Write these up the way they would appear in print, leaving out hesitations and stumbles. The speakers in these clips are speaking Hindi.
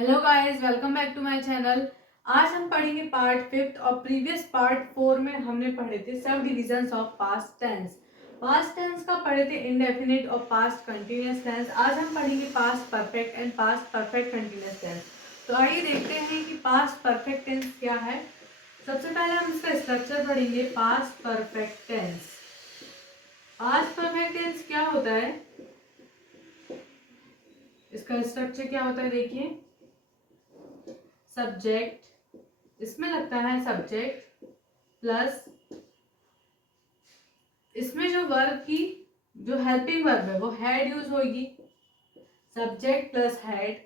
Hello guys, welcome back to my channel. आज हम पढ़ेंगे पार्ट फिफ्थ और प्रीवियस पार्ट 4 में हमने पढ़े थे subdivisions of past tense. Past tense का पढ़े थे इंडेफिनिट और पास्ट कंटिन्यूअस टेंस। आज हम पढ़ेंगे past perfect and past perfect continuous tense. तो आइए देखते हैं कि पास्ट परफेक्ट टेंस क्या है। सबसे पहले हम इसका स्ट्रक्चर पढ़ेंगे। Past perfect tense, past perfect tense क्या होता है, इसका स्ट्रक्चर क्या होता है देखिए। सब्जेक्ट, इसमें लगता है सब्जेक्ट प्लस इसमें जो वर्ब की जो हेल्पिंग वर्ब है वो हैड यूज होगी। सब्जेक्ट प्लस हैड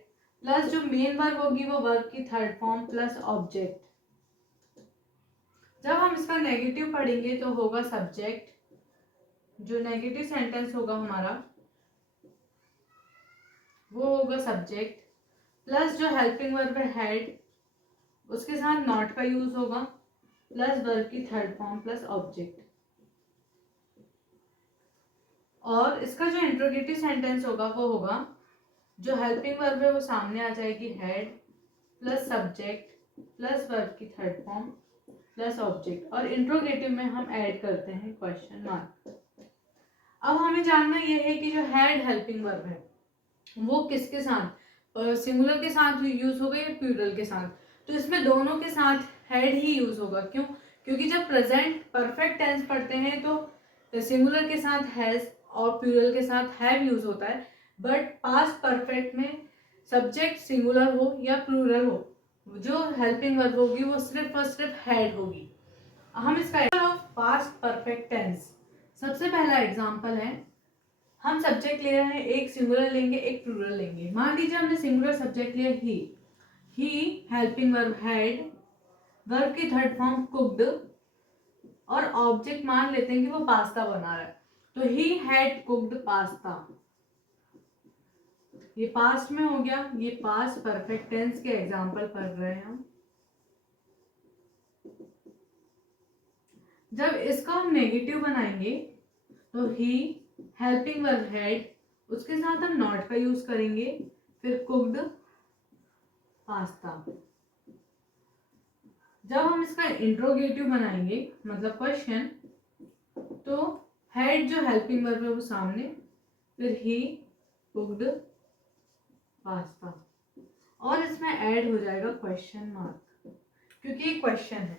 प्लस जो मेन वर्ब होगी वो वर्ब की थर्ड फॉर्म प्लस ऑब्जेक्ट। जब हम इसका नेगेटिव पढ़ेंगे तो होगा सब्जेक्ट, जो नेगेटिव सेंटेंस होगा हमारा वो होगा सब्जेक्ट प्लस जो हेल्पिंग वर्ब है हैड, उसके साथ नॉट का यूज होगा प्लस वर्ब की थर्ड फॉर्म प्लस ऑब्जेक्ट। और इसका जो इंट्रोगेटिव सेंटेंस होगा वो होगा जो हेल्पिंग वर्ब है वो सामने आ जाएगी had plus subject plus verb की थर्ड फॉर्म प्लस ऑब्जेक्ट, और इंट्रोगेटिव में हम ऐड करते हैं क्वेश्चन मार्क। अब हमें जानना यह है कि जो हैड हेल्पिंग वर्ब है वो किसके साथ, सिंगुलर के साथ यूज होगा या प्लूरल के साथ। तो इसमें दोनों के साथ हैड ही यूज होगा। क्यों? क्योंकि जब प्रेजेंट परफेक्ट टेंस पढ़ते हैं तो सिंगुलर के साथ हैज और प्लूरल के साथ हैव यूज होता है, बट पास्ट परफेक्ट में सब्जेक्ट सिंगुलर हो या प्लूरल हो, जो हेल्पिंग वर्ब होगी वो सिर्फ और सिर्फ हैड होगी। हम इसका ऑफ पास्ट परफेक्ट टेंस, सबसे पहला एग्जांपल है, हम सब्जेक्ट ले रहे हैं, एक सिंगुलर लेंगे एक प्लूरल लेंगे। मान लीजिए हमने सिंगुलर सब्जेक्ट लिया ही हेल्पिंग वर्ब हैड, वर्ब की थर्ड फॉर्म कुक्ड, और ऑब्जेक्ट मान लेते हैं कि वो पास्ता बना रहा है, तो ही हैड कुक्ड पास्ता। ये पास्ट में हो गया, ये पास्ट परफेक्ट टेंस के एग्जांपल पढ़ रहे हैं हम। जब इसका हम नेगेटिव बनाएंगे तो ही हेल्पिंग वर्ब हैड, उसके साथ हम नॉट का यूज करेंगे, फिर कुक्ड पास्ता। जब हम इसका इंट्रोगेटिव बनाएंगे मतलब क्वेश्चन, तो हैड जो हेल्पिंग वर्ब है वो सामने, फिर ही कुक्ड पास्ता, और इसमें ऐड हो जाएगा क्वेश्चन मार्क क्योंकि ये क्वेश्चन है।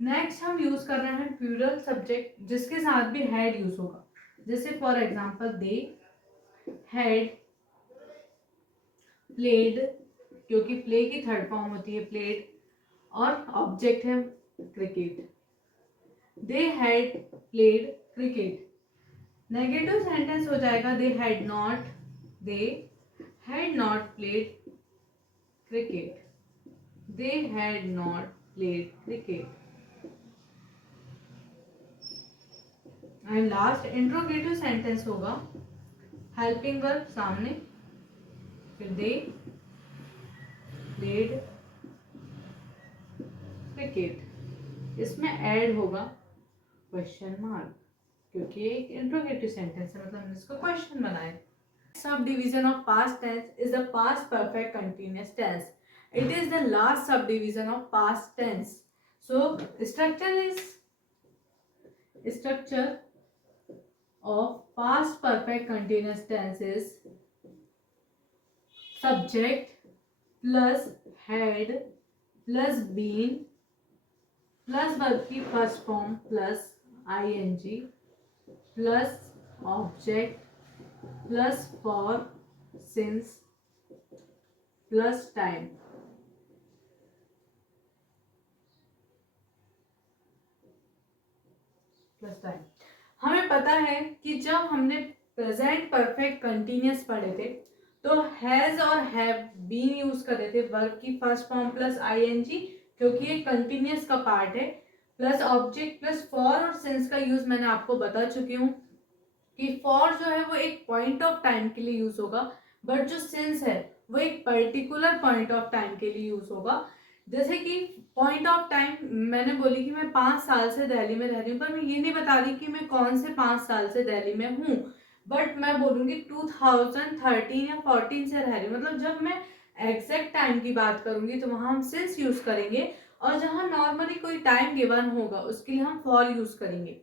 नेक्स्ट हम यूज कर रहे हैं प्लूरल सब्जेक्ट जिसके साथ भी हैड यूज होगा, जैसे for example they had played, क्योंकि प्ले की थर्ड फॉर्म होती है प्लेड, और ऑब्जेक्ट है cricket. They had played cricket. Negative sentence हो जाएगा दे had not played cricket, they had not played cricket. And last interrogative sentence होगा हेल्पिंग वर्ब सामने, फिर दे प्लेड क्रिकेट, इसमें ऐड होगा क्वेश्चन मार्क क्योंकि ये एक इंट्रोगेटिव सेंटेंस है, मतलब हमने इसको क्वेश्चन बनाया। Subdivision of past tense is the past perfect continuous tense. It is the last subdivision of past tense. So structure of past perfect continuous tense is subject plus had plus been plus verb की first form plus ing plus object plus for since plus time. हमें पता है कि जब हमने प्रेजेंट परफेक्ट कंटिन्यूअस पढ़े थे तो हैज और हैव बीन यूज कर रहे थे वर्ब की फर्स्ट फॉर्म प्लस आईएनजी, क्योंकि ये कंटिन्यूअस का पार्ट है, प्लस ऑब्जेक्ट प्लस फॉर और सिंस का यूज मैंने आपको बता चुकी हूँ कि फॉर जो है वो एक पॉइंट ऑफ टाइम के लिए यूज होगा, बट जो सिंस है वो एक पर्टिकुलर पॉइंट ऑफ टाइम के लिए यूज होगा। जैसे कि पॉइंट ऑफ टाइम मैंने बोली कि मैं 5 साल से दिल्ली में रह रही हूँ, पर मैं ये नहीं बता रही कि मैं कौन से 5 साल से दिल्ली में हूँ, बट मैं बोलूँगी 2013 या 14 से रह रही हूँ, मतलब जब मैं एग्जैक्ट टाइम की बात करूंगी तो वहां हम सिंस यूज करेंगे, और जहां नॉर्मली कोई टाइम गिवन होगा उसके लिए हम फॉर यूज करेंगे।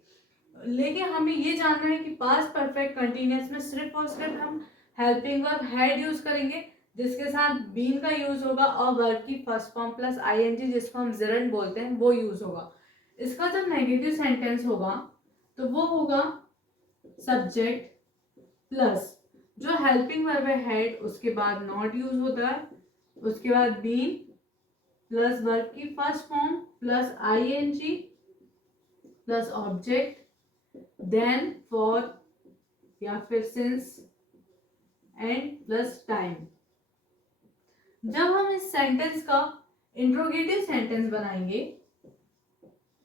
लेकिन हमें ये जानना है कि पास्ट परफेक्ट कंटिन्यूअस में सिर्फ और सिर्फ हम हेल्पिंग वर्ब हैड यूज करेंगे, जिसके साथ बीन का यूज होगा, और वर्ब की फर्स्ट फॉर्म प्लस आईएनजी जिसको हम जिरंड बोलते हैं वो यूज होगा। इसका जब नेगेटिव सेंटेंस होगा तो वो होगा सब्जेक्ट प्लस जो हेल्पिंग वर्ब है हैड, उसके बाद नॉट यूज होता है, उसके बाद बीन प्लस वर्ब की first form plus ING plus object, then for या फिर सिंस एंड प्लस टाइम। जब हम इस सेंटेंस का इंट्रोगेटिव सेंटेंस बनाएंगे,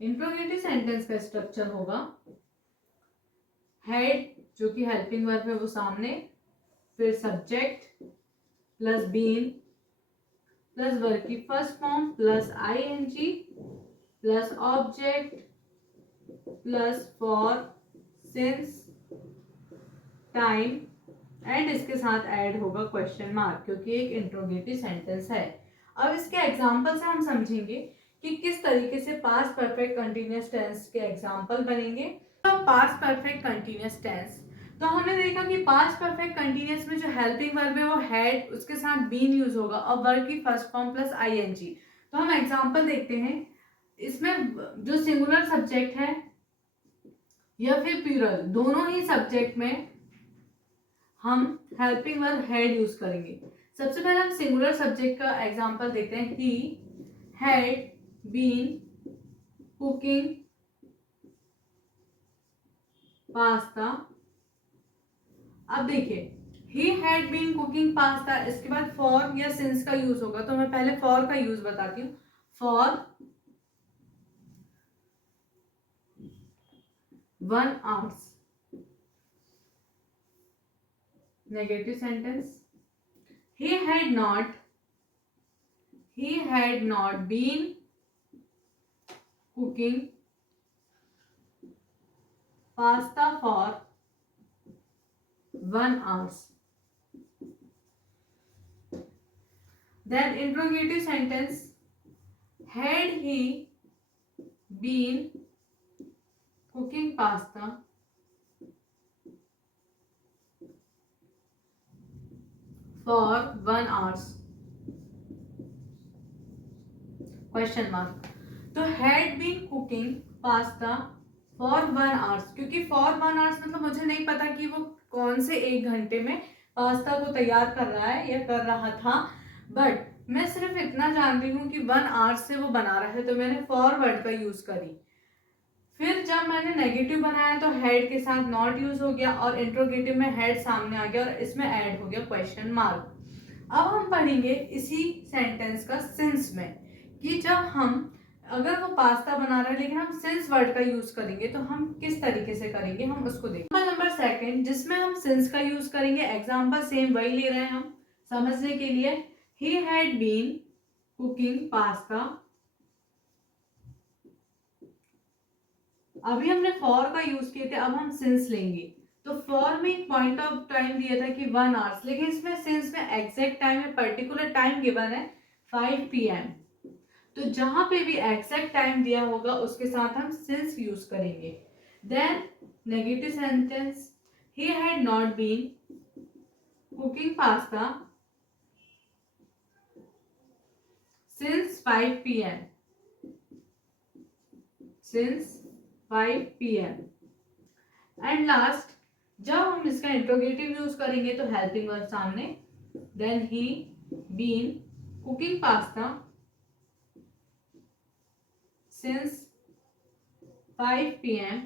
इंट्रोगेटिव सेंटेंस का स्ट्रक्चर होगा हेड जो कि हेल्पिंग वर्ब है वो सामने, फिर subject plus been plus verb की first form plus ING plus object plus for since time, and इसके साथ ऐड होगा क्वेश्चन मार्क क्योंकि एक इंट्रोगेटिव सेंटेंस है। अब इसके एग्जांपल से हम समझेंगे कि किस तरीके से पास्ट परफेक्ट कंटीन्यूअस टेंस के एग्जांपल बनेंगे। तो पास्ट परफेक्ट कंटीन्यूअस टेंस, तो हमने देखा कि पास्ट परफेक्ट कंटीन्यूअस में जो हेल्पिंग वर्ब है वो हैड, उसके साथ बीन यूज होगा और वर्ब की फर्स्ट फॉर्म प्लस आईएनजी। तो हम एग्जांपल देखते हैं। इसमें जो सिंगुलर सब्जेक्ट है या फिर प्लूरल, दोनों ही सब्जेक्ट में हम हेल्पिंग वर्ब हैड यूज करेंगे। सबसे पहले हम सिंगुलर सब्जेक्ट का एग्जांपल देखते हैं। He had been cooking pasta. अब देखिए he had been cooking pasta, इसके बाद फॉर या सिंस का यूज होगा, तो मैं पहले फॉर का यूज बताती हूँ। For 1 hours, negative sentence. He had not been cooking pasta for 1 hours. Then interrogative sentence, had he been cooking pasta for 1 hours? Question mark. तो had been cooking pasta for 1 hours, क्योंकि फॉर 1 hours मतलब मुझे नहीं पता कि वो कौन से 1 घंटे में पास्ता को तैयार कर रहा है या कर रहा था, बट मैं सिर्फ इतना जानती हूँ कि 1 hour से वो बना रहा है, तो मैंने फॉर वर्ड का यूज करी। फिर जब मैंने नेगेटिव बनाया तो हेड के साथ नॉट यूज हो गया और इंट्रोगेटिव में हेड सामने आ गया और इसमें ऐड हो गया क्वेश्चन मार्क। अब हम पढ़ेंगे इसी सेंटेंस का सिंस में कि जब हम अगर वो पास्ता बना रहा है लेकिन हम सिंस वर्ड का यूज करेंगे तो हम किस तरीके से करेंगे, हम उसको देखेंगे। नंबर सेकंड जिसमें हम सिंस का यूज करेंगे, एग्जांपल सेम वही ले रहे हैं हम समझने के लिए। He had been cooking pasta, अभी हमने फॉर का यूज किए थे, अब हम सिंस लेंगे। तो फॉर में एक पॉइंट ऑफ टाइम दिया था कि 1 hours, लेकिन इसमें सिंस में एग्जैक्ट टाइम है, पर्टिकुलर टाइम गिवन है 5 PM। तो जहां पे भी एग्जैक्ट टाइम दिया होगा उसके साथ हम सिंस यूज करेंगे। Then negative sentence, he had not been cooking pasta since 5 PM, since 5 PM। And last जब हम इसका इंट्रोगेटिव यूज करेंगे तो हेल्पिंग वर्ब सामने, then he been cooking pasta since 5 PM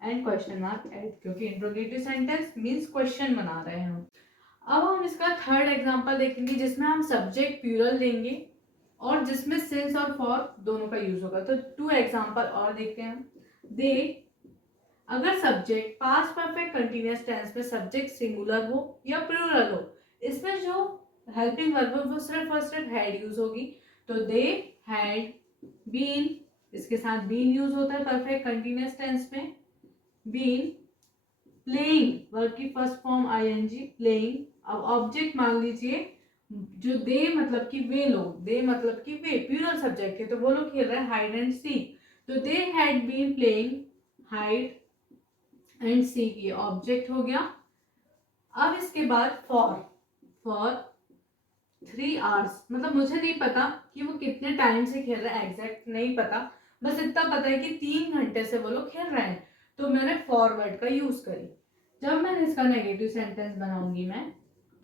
and question mark add, क्योंकि इंट्रोगेटिव सेंटेंस मींस क्वेश्चन बना रहे हैं हम। अब हम इसका थर्ड एग्जांपल देखेंगे जिसमें हम सब्जेक्ट प्लूरल देंगे और जिसमें सिंस और फॉर दोनों का यूज होगा। तो 2 एग्जांपल और देखते हैं हम। दे, अगर subject past perfect continuous tense में सब्जेक्ट सिंगुलर हो या प्लूरल हो, इसमें जो हेल्पिंग वर्ब है वो सिर्फ और सिर्फ हैड यूज होगी। तो दे हैड बीन, इसके साथ बीन यूज होता है परफेक्ट कंटीन्यूअस टेंस में, बीन प्लेइंग वर्ब की फर्स्ट फॉर्म आईएनजी प्लेइंग। अब ऑब्जेक्ट मान लीजिए जो दे मतलब कि वे लोग, दे मतलब कि वे प्लूरल सब्जेक्ट है तो वो लोग खेल रहे हैं हाइड एंड सीक, तो they had been playing hide and seek, ये ऑब्जेक्ट हो गया। अब इसके बाद फॉर 3 आवर्स, मतलब मुझे नहीं पता कि वो कितने टाइम से खेल रहा है, एग्जैक्ट नहीं पता, बस इतना पता है कि 3 घंटे से वो लोग खेल रहे हैं, तो मैंने फॉर वर्ड का यूज करी। जब मैं इसका नेगेटिव सेंटेंस बनाऊंगी मैं,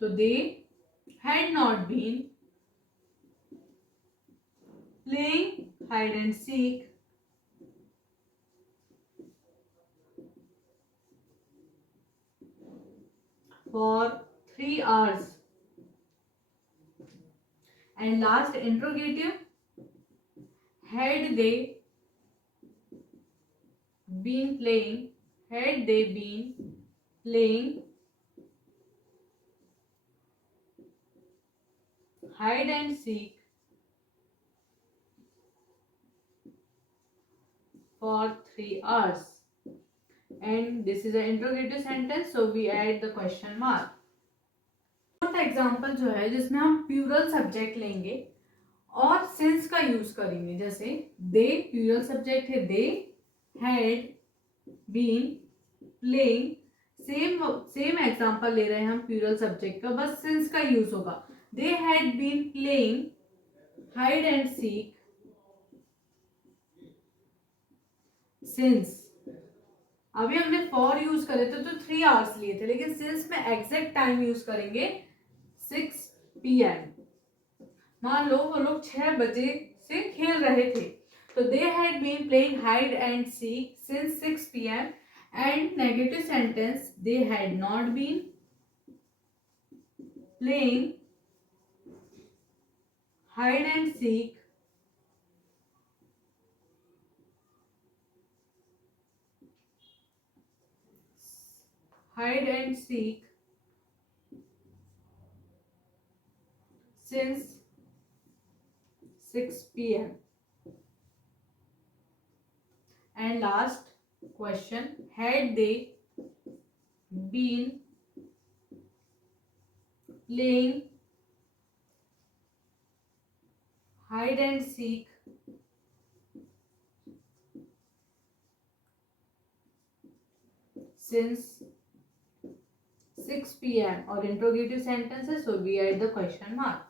तो they had not been playing hide and seek for 3 hours. And last interrogative, had they been playing hide and seek for 3 hours, and this is an interrogative sentence, so we add the question mark. Fourth example जो है जिसमें हम प्लूरल सब्जेक्ट लेंगे और सिंस का यूज करेंगे, जैसे दे प्लूरल सब्जेक्ट है, they had been playing, same example ले रहे हैं हम प्लूरल सब्जेक्ट का, बस सिंस का यूज होगा। They had been playing hide and seek since. अभी हमने फॉर यूज करे थे तो 3 आवर्स लिए थे, लेकिन सिंस में एग्जैक्ट टाइम यूज करेंगे 6 PM। मान लो वो लोग 6 बजे से खेल रहे थे, तो they had been playing hide and seek since 6 PM, and negative sentence, they had not been playing hide and seek since 6 PM. And last question, had they been playing hide and seek since 6 PM, or interrogative sentences, so we add the question mark.